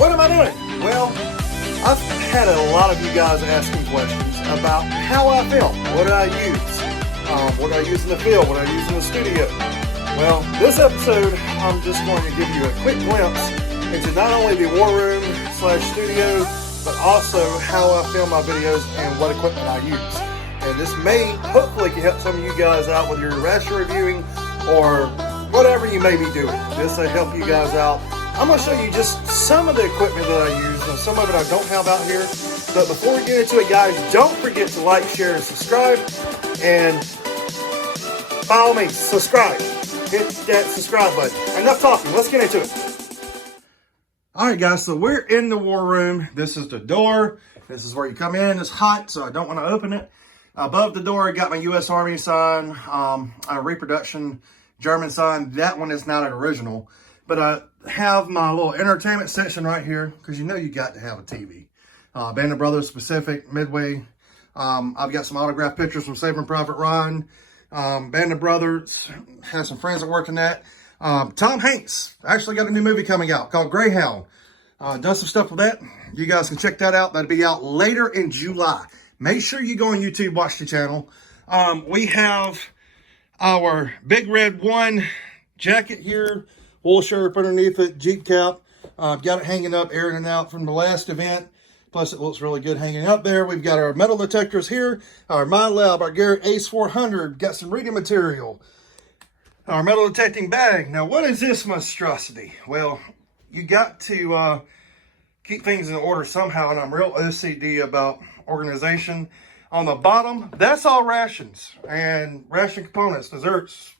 What am I doing? Well, I've had a lot of you guys asking questions about how I film. What do I use? What do I use in the field? What do I use in the studio? Well, this episode, I'm just going to give you a quick glimpse into not only the war room / studio, but also how I film my videos and what equipment I use. And this may, hopefully, can help some of you guys out with your raster reviewing or whatever you may be doing. This will help you guys out. I'm going to show you just some of the equipment that I use, and some of it I don't have out here. But before we get into it, guys, don't forget to like, share, and subscribe. And by all means, subscribe. Hit that subscribe button. Enough talking. Let's get into it. All right, guys, so we're in the war room. This is the door. This is where you come in. It's hot, so I don't want to open it. Above the door, I got my U.S. Army sign, a reproduction German sign. That one is not an original. But I have my little entertainment section right here, because you know you got to have a TV. Band of Brothers, Specific, Midway. I've got some autographed pictures from Saving Private Ryan. Band of Brothers, have some friends that work in that. Tom Hanks actually got a new movie coming out called Greyhound. Done some stuff with that. You guys can check that out. That'll be out later in July. Make sure you go on YouTube, watch the channel. We have our Big Red 1 jacket here. Wool shirt underneath it, Jeep cap. Got it hanging up, airing it out from the last event. Plus, it looks really good hanging up there. We've got our metal detectors here. Our MyLab, our Garrett Ace 400. Got some reading material. Our metal detecting bag. Now, what is this monstrosity? Well, you got to keep things in order somehow, and I'm real OCD about organization. On the bottom, that's all rations and ration components, desserts,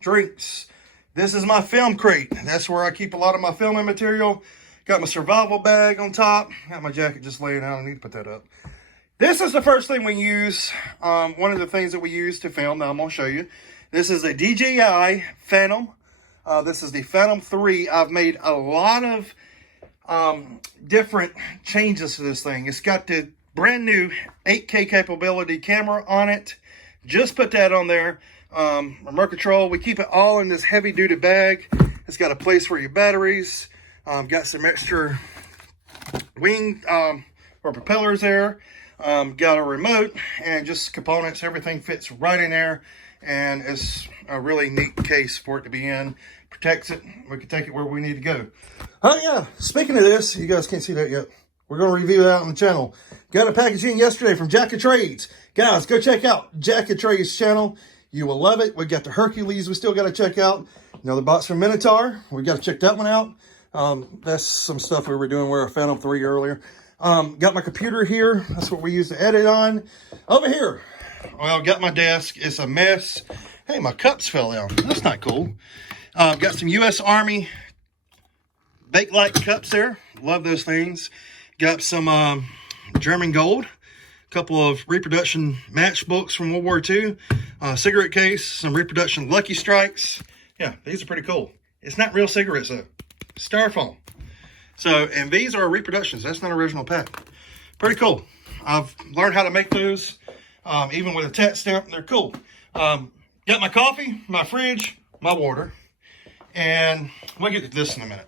drinks. This is my film crate. That's where I keep a lot of my filming material. Got my survival bag on top. Got my jacket just laying out. I need to put that up. This is the first thing we use. One of the things that we use to film. Now I'm going to show you. This is a DJI Phantom. This is the Phantom 3. I've made a lot of different changes to this thing. It's got the brand new 8K capability camera on it. Just put that on there. Remote control. We keep it all in this heavy duty bag. It's got a place for your batteries. Got some extra wing or propellers there. Got a remote and just components. Everything fits right in there, and it's a really neat case for it to be in. Protects it. We can take it where we need to go. Oh yeah, speaking of this, you guys can't see that yet. We're going to review that on the channel. Got a package in yesterday from Jack of Trades. Guys, go check out Jack of Trades channel. You will love it. We got the Hercules we still got to check out. Another box from Minotaur. We got to check that one out. That's some stuff we were doing with our Phantom 3 earlier. Got my computer here. That's what we use to edit on. Over here, well, got my desk. It's a mess. Hey, my cups fell out. That's not cool. Got some U.S. Army Bakelite cups there. Love those things. Got some German gold. Couple of reproduction matchbooks from World War II, cigarette case, some reproduction Lucky Strikes. Yeah, these are pretty cool. It's not real cigarettes though, styrofoam. So, and these are reproductions. That's not original pack. Pretty cool. I've learned how to make those, even with a tat stamp. They're cool. Got my coffee, my fridge, my water, and we'll get to this in a minute.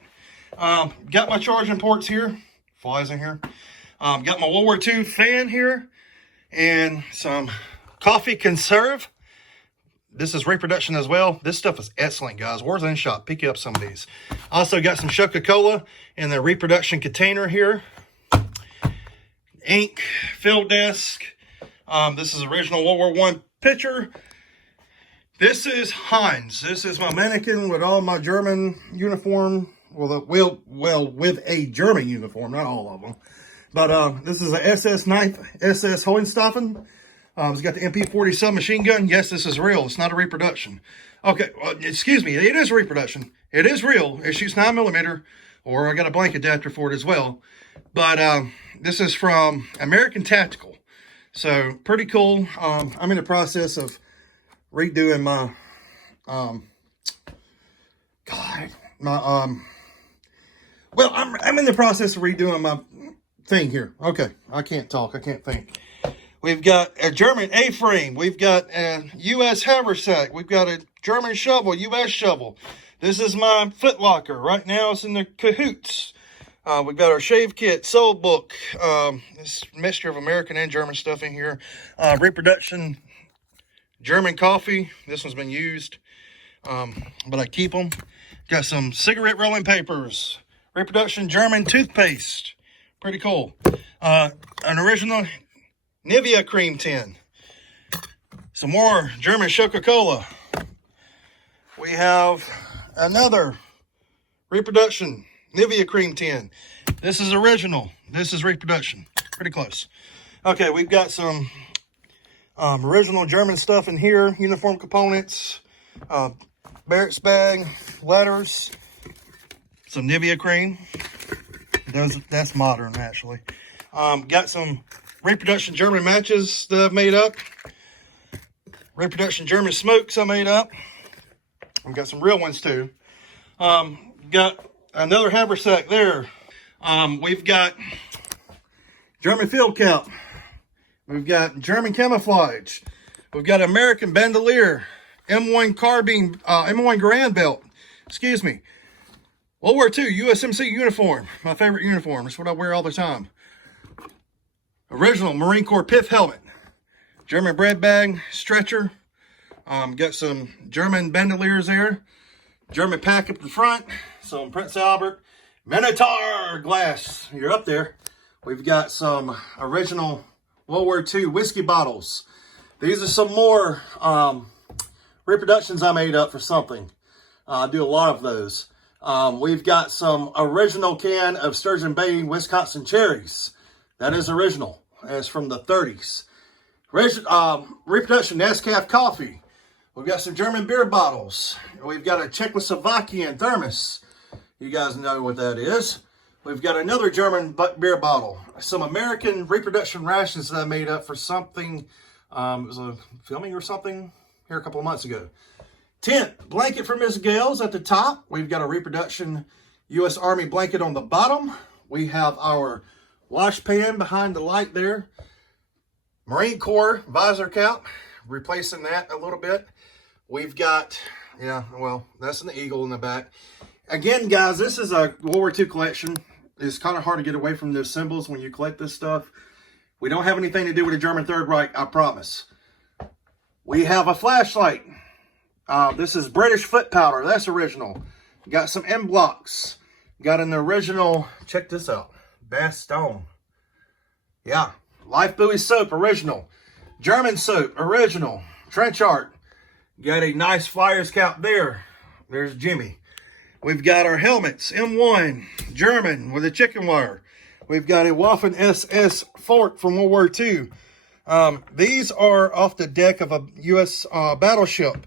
Got my charging ports here. Flies in here. Got my World War II fan here. And some coffee conserve. This is reproduction as well. This stuff is excellent, guys. War's in shop. Pick up some of these. Also got some Coca-Cola in the reproduction container here. Ink, field desk. This is original World War I picture. This is Heinz. This is my mannequin with all my German uniform. Well, with a German uniform, not all of them. But this is a SS 9th SS Hohenstaufen. It's got the MP40 submachine gun. Yes, this is real. It's not a reproduction. Okay, well, excuse me. It is a reproduction. It is real. It shoots 9mm, or I got a blank adapter for it as well. But this is from American Tactical. So, pretty cool. I'm in the process of redoing my, well, I'm in the process of redoing my thing here. Okay, I can't talk. I can't think. We've got a German A-frame. We've got a U.S. haversack. We've got a German shovel, U.S. shovel. This is my foot locker. Right now it's in the cahoots. We've got our shave kit, soul book. This mixture of American and German stuff in here. Reproduction German coffee. This one's been used, but I keep them. Got some cigarette rolling papers. Reproduction German toothpaste. Pretty cool. An original Nivea cream tin. Some more German Coca-Cola. We have another reproduction Nivea cream tin. This is original. This is reproduction. Pretty close. Okay, we've got some original German stuff in here. Uniform components. Barrett's bag. Letters. Some Nivea cream. That's modern, actually. Got some reproduction German matches that I've made up. Reproduction German smokes I made up. We've got some real ones too. Got another haversack there. We've got German field cap. We've got German camouflage. We've got American bandolier, M1 carbine, M1 Garand belt. Excuse me. World War II USMC uniform. My favorite uniform. It's what I wear all the time. Original Marine Corps PIF helmet. German bread bag, stretcher. Got some German bandoliers there. German pack up the front. Some Prince Albert Minotaur glass. You're up there. We've got some original World War II whiskey bottles. These are some more reproductions I made up for something. I do a lot of those. We've got some original can of Sturgeon Bay, Wisconsin cherries. That is original. It's from the 30s. Reproduction Nescafe coffee. We've got some German beer bottles. We've got a Czechoslovakian thermos. You guys know what that is. We've got another German beer bottle. Some American reproduction rations that I made up for something. It was a filming or something here a couple of months ago. Tent blanket for Miss Gales at the top. We've got a reproduction U.S. Army blanket on the bottom. We have our wash pan behind the light there. Marine Corps visor cap, replacing that a little bit. We've got, that's an eagle in the back. Again, guys, this is a World War II collection. It's kind of hard to get away from those symbols when you collect this stuff. We don't have anything to do with the German Third Reich, I promise. We have a flashlight. This is British foot powder. That's original. Got some M blocks. Got an original, check this out, Bastogne. Yeah. Life Buoy soap, original. German soap, original. Trench art. Got a nice Flyers cap there. There's Jimmy. We've got our helmets, M1, German with a chicken wire. We've got a Waffen SS fork from World War II. These are off the deck of a U.S. battleship.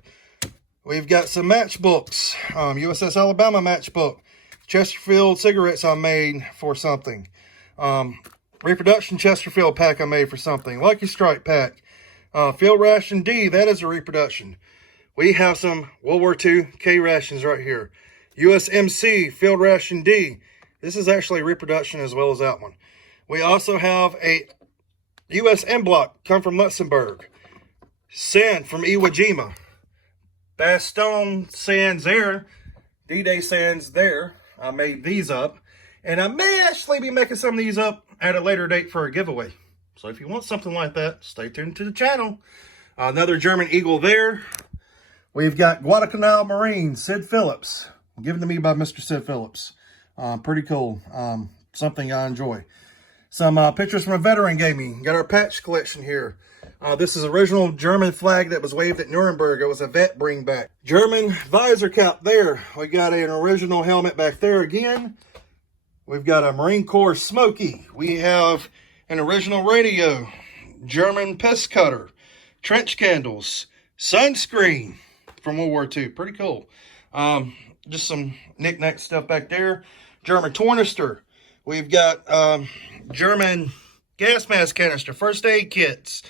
We've got some matchbooks, USS Alabama matchbook. Chesterfield cigarettes I made for something. Reproduction Chesterfield pack I made for something. Lucky Strike pack. Field Ration D, that is a reproduction. We have some World War II K rations right here. USMC Field Ration D. This is actually reproduction as well as that one. We also have a US M block, come from Luxembourg. Sand from Iwo Jima. Bastogne sands there. D-Day sands there. I made these up. And I may actually be making some of these up at a later date for a giveaway. So if you want something like that, stay tuned to the channel. Another German eagle there. We've got Guadalcanal Marine, Sid Phillips. Given to me by Mr. Sid Phillips. Pretty cool. Something I enjoy. Some pictures from a veteran gave me. Got our patch collection here. This is original German flag that was waved at Nuremberg. It was a vet bring back. German visor cap there. We got an original helmet back there again. We've got a Marine Corps Smoky. We have an original radio. German pest cutter. Trench candles. Sunscreen from World War II. Pretty cool. Just some knick-knack stuff back there. German tornister. We've got German gas mask canister. First aid kits.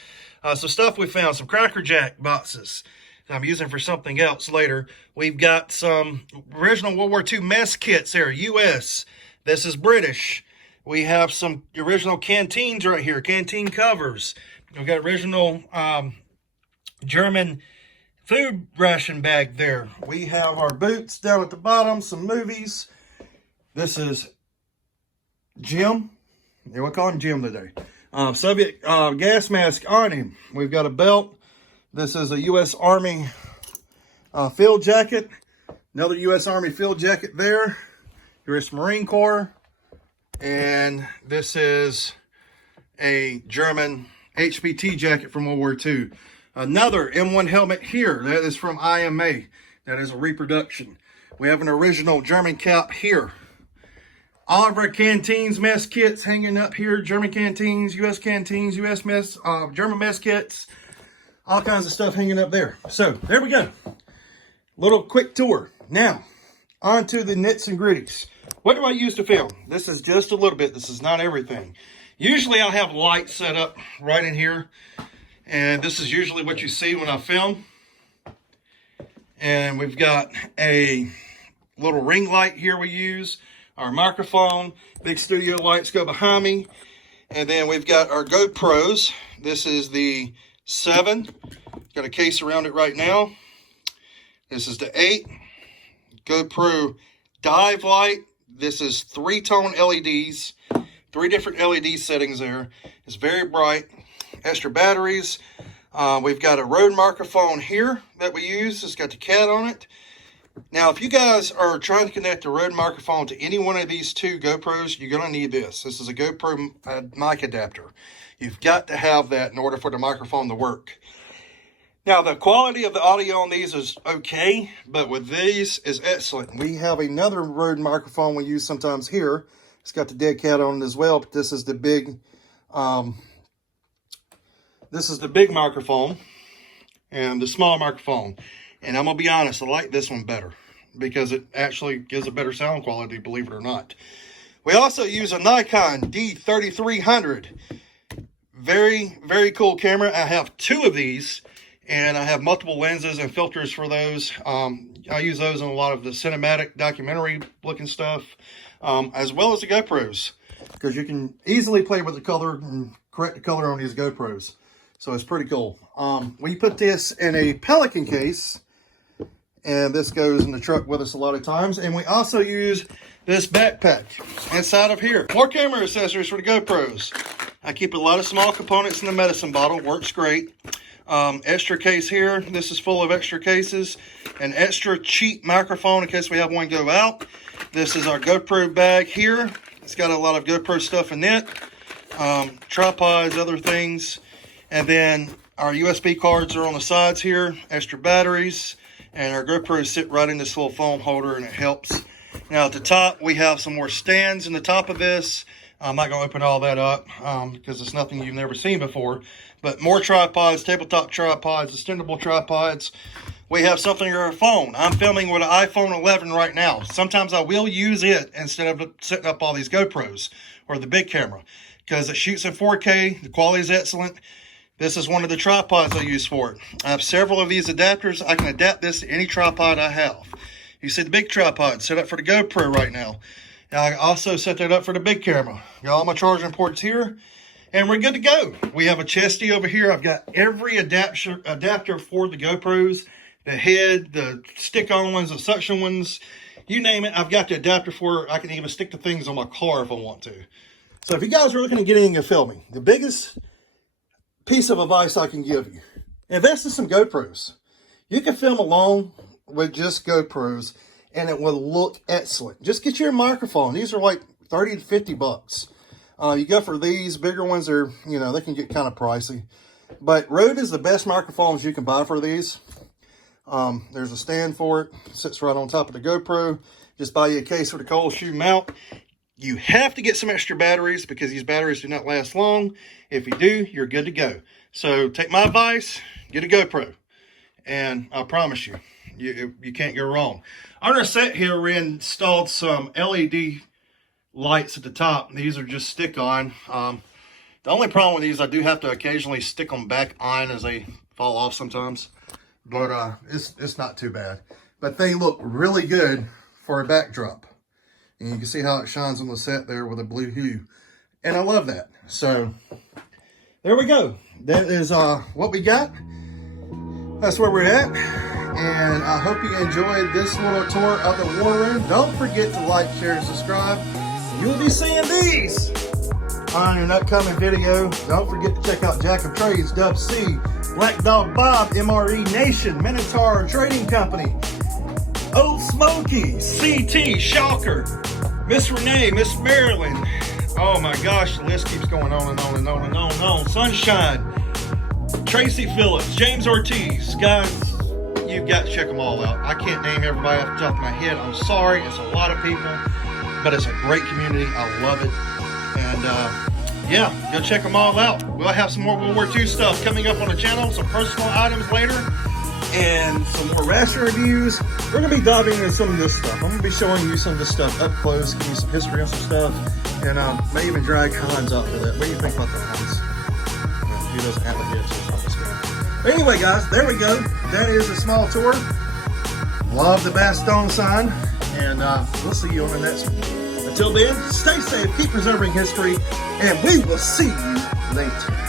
Some stuff we found. Some Cracker Jack boxes that I'm using for something else later. We've got some original World War II mess kits there. U.S. This is British. We have some original canteens right here. Canteen covers. We've got original German food ration bag there. We have our boots down at the bottom. Some movies. This is Jim. Yeah, we'll call him Jim today. Soviet gas mask on him. We've got a belt. This is a U.S. Army field jacket. Another U.S. Army field jacket there. U.S. Marine Corps. And this is a German HPT jacket from World War II. Another M1 helmet here. That is from IMA. That is a reproduction. We have an original German cap here. All of our canteens, mess kits hanging up here. German canteens, U.S. canteens, U.S. mess, German mess kits. All kinds of stuff hanging up there. So, there we go. Little quick tour. Now, on to the nits and gritties. What do I use to film? This is just a little bit. This is not everything. Usually, I'll have lights set up right in here. And this is usually what you see when I film. And we've got a little ring light here we use. Our microphone, big studio lights go behind me. And then we've got our GoPros. This is the 7. Got a case around it right now. This is the 8. GoPro dive light. This is 3-tone LEDs. 3 different LED settings there. It's very bright. Extra batteries. We've got a Rode microphone here that we use. It's got the cat on it. Now, if you guys are trying to connect the Rode microphone to any one of these 2 GoPros, you're going to need this. This is a GoPro mic adapter. You've got to have that in order for the microphone to work. Now, the quality of the audio on these is okay, but with these is excellent. We have another Rode microphone we use sometimes here. It's got the dead cat on it as well, but this is the big microphone and the small microphone. And I'm going to be honest, I like this one better because it actually gives a better sound quality, believe it or not. We also use a Nikon D3300. Very, very cool camera. I have 2 of these, and I have multiple lenses and filters for those. I use those in a lot of the cinematic documentary looking stuff, as well as the GoPros, because you can easily play with the color and correct the color on these GoPros. So it's pretty cool. We put this in a Pelican case, and this goes in the truck with us a lot of times. And we also use this backpack inside of here. More camera accessories for the GoPros. I keep a lot of small components in the medicine bottle. Works great. Extra case here. This is full of extra cases. An extra cheap microphone in case we have one go out. This is our GoPro bag here. It's got a lot of GoPro stuff in it. Tripods, other things. And then our USB cards are on the sides here. Extra batteries. And our GoPros sit right in this little foam holder, and it helps. Now at the top, we have some more stands in the top of this. I'm not going to open all that up because it's nothing you've never seen before. But more tripods, tabletop tripods, extendable tripods. We have something on our phone. I'm filming with an iPhone 11 right now. Sometimes I will use it instead of setting up all these GoPros or the big camera because it shoots in 4K. The quality is excellent. This is one of the tripods I use for it. I have several of these adapters. I can adapt this to any tripod I have. You see the big tripod set up for the GoPro right now. Now I also set that up for the big camera. Got all my charging ports here, and we're good to go. We have a chesty over here. I've got every adapter for the GoPros, the head, the stick-on ones, the suction ones, you name it. I've got the adapter for it. I can even stick the things on my car if I want to. So if you guys are looking to get into filming, the biggest piece of advice I can give you, invest in some GoPros. You can film alone with just GoPros and it will look excellent. Just get your microphone. These are like 30 to 50 bucks. You go for these bigger ones, are, they can get kind of pricey, but Rode is the best microphones you can buy for these. There's a stand for it. Sits right on top of the GoPro. Just buy you a case with a cold shoe mount. You have to get some extra batteries because these batteries do not last long. If you do, you're good to go. So take my advice, get a GoPro. And I promise you, you can't go wrong. On our set here, we installed some LED lights at the top. These are just stick-on. The only problem with these, I do have to occasionally stick them back on as they fall off sometimes. But it's not too bad. But they look really good for a backdrop. And you can see how it shines on the set there with a blue hue. And I love that. So, there we go. That is what we got. That's where we're at. And I hope you enjoyed this little tour of the war room. Don't forget to like, share, and subscribe. you'll be seeing these on an upcoming video. Don't forget to check out Jack of Trades, Dub C, Black Dog Bob, MRE Nation, Minotaur Trading Company, Old Smoky, CT, Shocker, Miss Renee, Miss Marilyn. Oh my gosh, the list keeps going on and on and on and on and on. Sunshine, Tracy Phillips, James Ortiz. Guys, you've got to check them all out. I can't name everybody off the top of my head. I'm sorry, it's a lot of people, but it's a great community. I love it. And yeah, go check them all out. We'll have some more World War II stuff coming up on the channel, some personal items later, and some more ration reviews. We're going to be diving into some of this stuff. I'm going to be showing you some of this stuff up close, giving you some history on some stuff, and may even drag Hans up for that. What do you think about the Hans? Well, he doesn't have a head, so it's not this good. But anyway, guys, there we go. That is a small tour. Love the Bastogne sign, and we'll see you on the next one. Until then, stay safe, keep preserving history, and we will see you later.